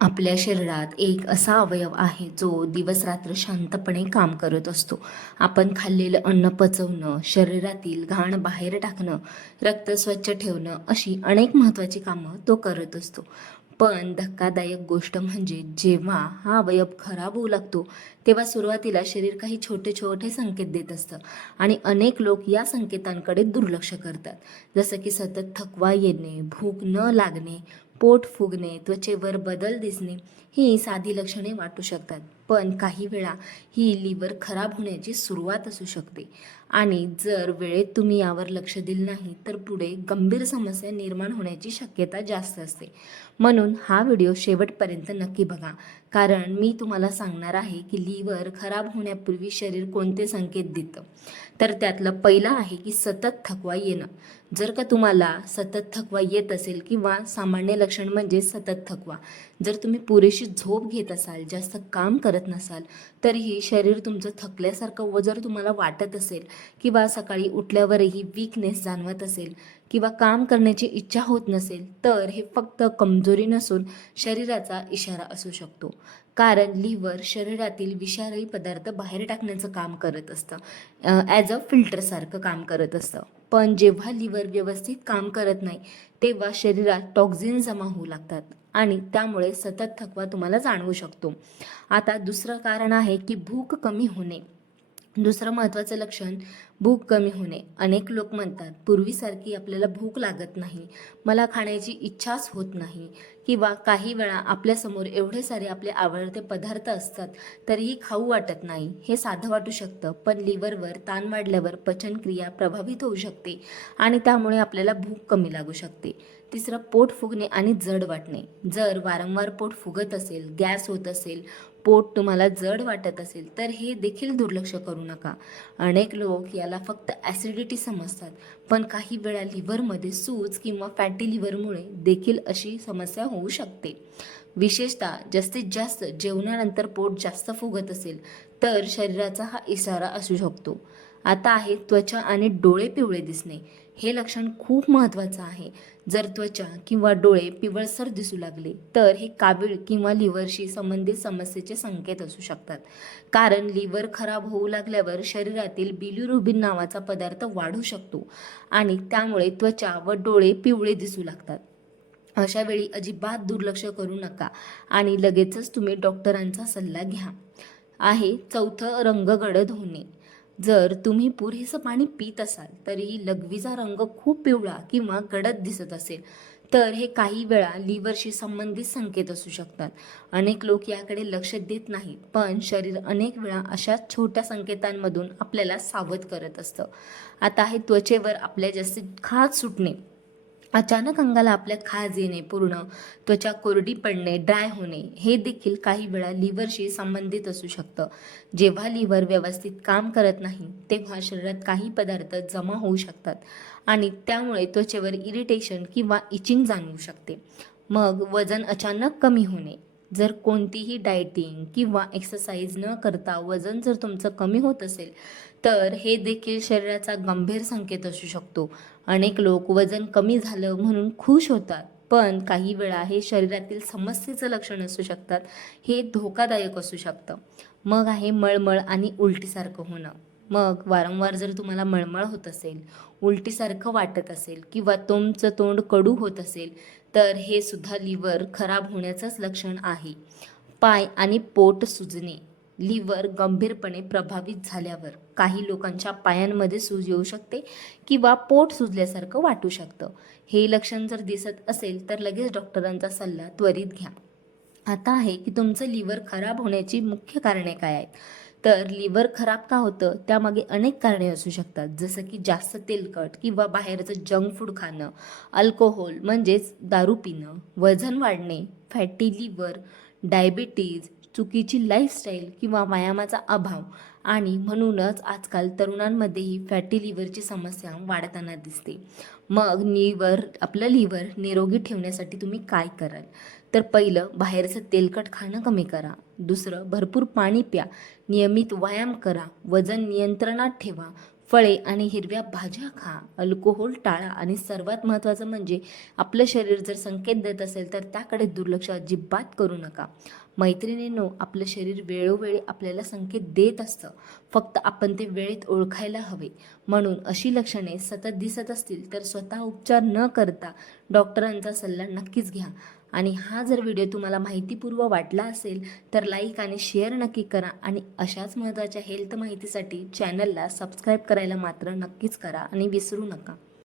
आपल्या शरीरात एक असा अवयव आहे जो दिवस रात्र शांतपणे काम करत असतो. आपण खाल्लेलं अन्न पचवणं, शरीरातील घाण बाहेर टाकणं, रक्त स्वच्छ ठेवणं अशी अनेक महत्त्वाची कामं तो करत असतो. पण धक्कादायक गोष्ट म्हणजे जेव्हा हा अवयव खराब होऊ लागतो तेव्हा सुरुवातीला शरीर काही छोटे छोटे संकेत देत असतं आणि अनेक लोक या संकेतांकडे दुर्लक्ष करतात. जसं की सतत थकवा येणे, भूक न लागणे, पोट फुगणे, त्वचेवर बदल दिसणे ही साधी लक्षणे वाटू शकतात. पण काही वेळा ही लिव्हर खराब होण्याची सुरुवात असू शकते आणि जर वेळेत तुम्ही यावर लक्ष दिलं नाही तर पुढे गंभीर समस्या निर्माण होण्याची शक्यता जास्त असते. म्हणून हा व्हिडिओ शेवटपर्यंत नक्की बघा, कारण मी तुम्हाला सांगणार आहे की लिव्हर खराब होण्यापूर्वी शरीर कोणते संकेत देतं. तर त्यातलं पहिलं आहे की सतत थकवा येणं. जर का तुम्हाला सतत थकवा येत असेल किंवा सामान्य लक्षण म्हणजे सतत थकवा, जर तुम्ही पुरेशी झोप घेत असाल, जास्त काम करत नसाल, तरीही शरीर तुमचं थकल्यासारखं व जर तुम्हाला वाटत असेल किंवा सकाळी उठल्यावरही वीकनेस जाणवत असेल किंवा काम करण्याची इच्छा होत नसेल, तर हे फक्त कमजोरी नसून शरीराचा इशारा असू शकतो. कारण लिव्हर शरीरातील विषारी पदार्थ बाहेर टाकण्याचं काम करत असतं, ॲज अ फिल्टरसारखं काम करत असतं. पण जेव्हा लिव्हर व्यवस्थित काम करत नाही तेव्हा शरीरात टॉक्झिन जमा होऊ लागतात आणि त्यामुळे सतत थकवा तुम्हाला जाणवू शकतो. आता दुसरं कारण आहे की भूक कमी होणे. दुसरं महत्त्वाचं लक्षण भूक कमी होणे. अनेक लोक म्हणतात पूर्वीसारखी आपल्याला भूक लागत नाही, मला खाण्याची इच्छाच होत नाही, किंवा काही वेळा आपल्यासमोर एवढे सारे आपले आवडते पदार्थ असतात तरीही खाऊ वाटत नाही. हे साधं वाटू शकतं, पण लिव्हरवर ताण वाढल्यावर पचनक्रिया प्रभावित होऊ शकते आणि त्यामुळे आपल्याला भूक कमी लागू शकते. तिसरं पोट फुगणे आणि जड वाटणे. जर वारंवार पोट फुगत असेल, गॅस होत असेल, पोट तुम्हाला जड वाटत असेल तर हे देखील दुर्लक्ष करू नका. अनेक लोक याला फक्त ॲसिडिटी समजतात, पण काही वेळा लिव्हरमध्ये सूज किंवा फॅटी लिव्हरमुळे देखील अशी समस्या होऊ शकते. विशेषतः जास्तीत जास्त जेवणानंतर पोट जास्त फुगत असेल तर शरीराचा हा इशारा असू शकतो. आता आहे त्वचा आणि डोळे पिवळे दिसणे. हे लक्षण खूप महत्त्वाचं आहे. जर त्वचा किंवा डोळे पिवळसर दिसू लागले तर हे कावीळ किंवा लिव्हरशी संबंधित समस्येचे संकेत असू शकतात. कारण लिव्हर खराब होऊ लागल्यावर शरीरातील बिलिरुबिन नावाचा पदार्थ वाढू शकतो आणि त्यामुळे त्वचा व डोळे पिवळे दिसू लागतात. अशा वेळी अजिबात दुर्लक्ष करू नका आणि लगेचच तुम्ही डॉक्टरांचा सल्ला घ्या. आहे चौथं, रंग गडद होणे. जर तुम्ही पुरेसं पाणी पित असाल तरीही लघवीचा रंग खूप पिवळा किंवा गडद दिसत असेल तर हे काही वेळा लिव्हरशी संबंधित संकेत असू शकतात. अनेक लोक याकडे लक्ष देत नाहीत, पण शरीर अनेक वेळा अशा छोट्या संकेतांमधून आपल्याला सावध करत असतं. आता आहे त्वचेवर आपल्या जास्तीत खाज सुटणे. अचानक अंगाला आपल्या खाज येणे, पूर्ण त्वचा कोरडी पडणे, ड्राय होणे हे देखील काही वेळा लिव्हरशी संबंधित असू शकतं. जेव्हा लिव्हर व्यवस्थित काम करत नाही तेव्हा शरीरात काही पदार्थ जमा होऊ शकतात आणि त्यामुळे त्वचेवर इरिटेशन किंवा इचिंग जाणवू शकते. मग वजन अचानक कमी होणे. जर कोणतीही डाएटिंग किंवा एक्सरसाइज न करता वजन जर तुमचं कमी होत असेल तर हे देखील शरीराचा गंभीर संकेत असू शकतो. अनेक लोक वजन कमी झालं म्हणून खुश होतात, पण काही वेळा हे शरीरातील समस्येचं लक्षण असू शकतात. हे धोकादायक असू शकतं. मग आहे मळमळ आणि उलटीसारखं होणं. मग वारंवार जर तुम्हाला मळमळ होत असेल, उलटीसारखं वाटत असेल किंवा तुमचं तोंड कडू होत असेल तर हे सुद्धा लिव्हर खराब होण्याचंच लक्षण आहे. पाय आणि पोट सुजणे. लिव्हर गंभीरपणे प्रभावित झाल्यावर काही लोकांच्या पायांमध्ये सूज येऊ शकते किंवा पोट सुजल्यासारखं वाटू शकतं. हे लक्षण जर दिसत असेल तर लगेच डॉक्टरांचा सल्ला त्वरित घ्या. आता आहे की तुमचं लिव्हर खराब होण्याची मुख्य कारणे काय आहेत. तर लिव्हर खराब का होतं त्यामागे अनेक कारणे असू शकतात, जसं की जास्त तेलकट किंवा बाहेरचं जंक फूड खाणं, अल्कोहोल म्हणजेच दारू पिणं, वजन वाढणे, फॅटी लिव्हर, डायबिटीज, चुकीची लाईफस्टाईल किंवा व्यायामाचा अभाव आणि म्हणूनच आजकाल तरुणांमध्येही फॅटी लिव्हरची समस्या वाढताना दिसते. मग आपलं लिव्हर निरोगी ठेवण्यासाठी तुम्ही काय कराल. तर पहिलं, बाहेरचं तेलकट खाणं कमी करा. दुसरं, भरपूर पाणी प्या, नियमित व्यायाम करा, वजन नियंत्रणात ठेवा, फळे आणि हिरव्या भाज्या खा, अल्कोहोल टाळा आणि सर्वात महत्त्वाचं म्हणजे आपलं शरीर जर संकेत देत असेल तर त्याकडे दुर्लक्ष अजिबात करू नका. मैत्रिणींनो, आपलं शरीर वेळोवेळी आपल्याला संकेत देत असतं, फक्त आपण ते वेळेत ओळखायला हवे. म्हणून अशी लक्षणे सतत दिसत असतील तर स्वतः उपचार न करता डॉक्टरांचा सल्ला नक्कीच घ्या. आणि हा जर व्हिडिओ तुम्हाला माहितीपूर्व वाटला असेल तर लाईक आणि शेअर नक्की करा आणि अशाच महत्त्वाच्या हेल्थ माहितीसाठी चॅनलला सबस्क्राईब करायला मात्र नक्कीच करा आणि विसरू नका.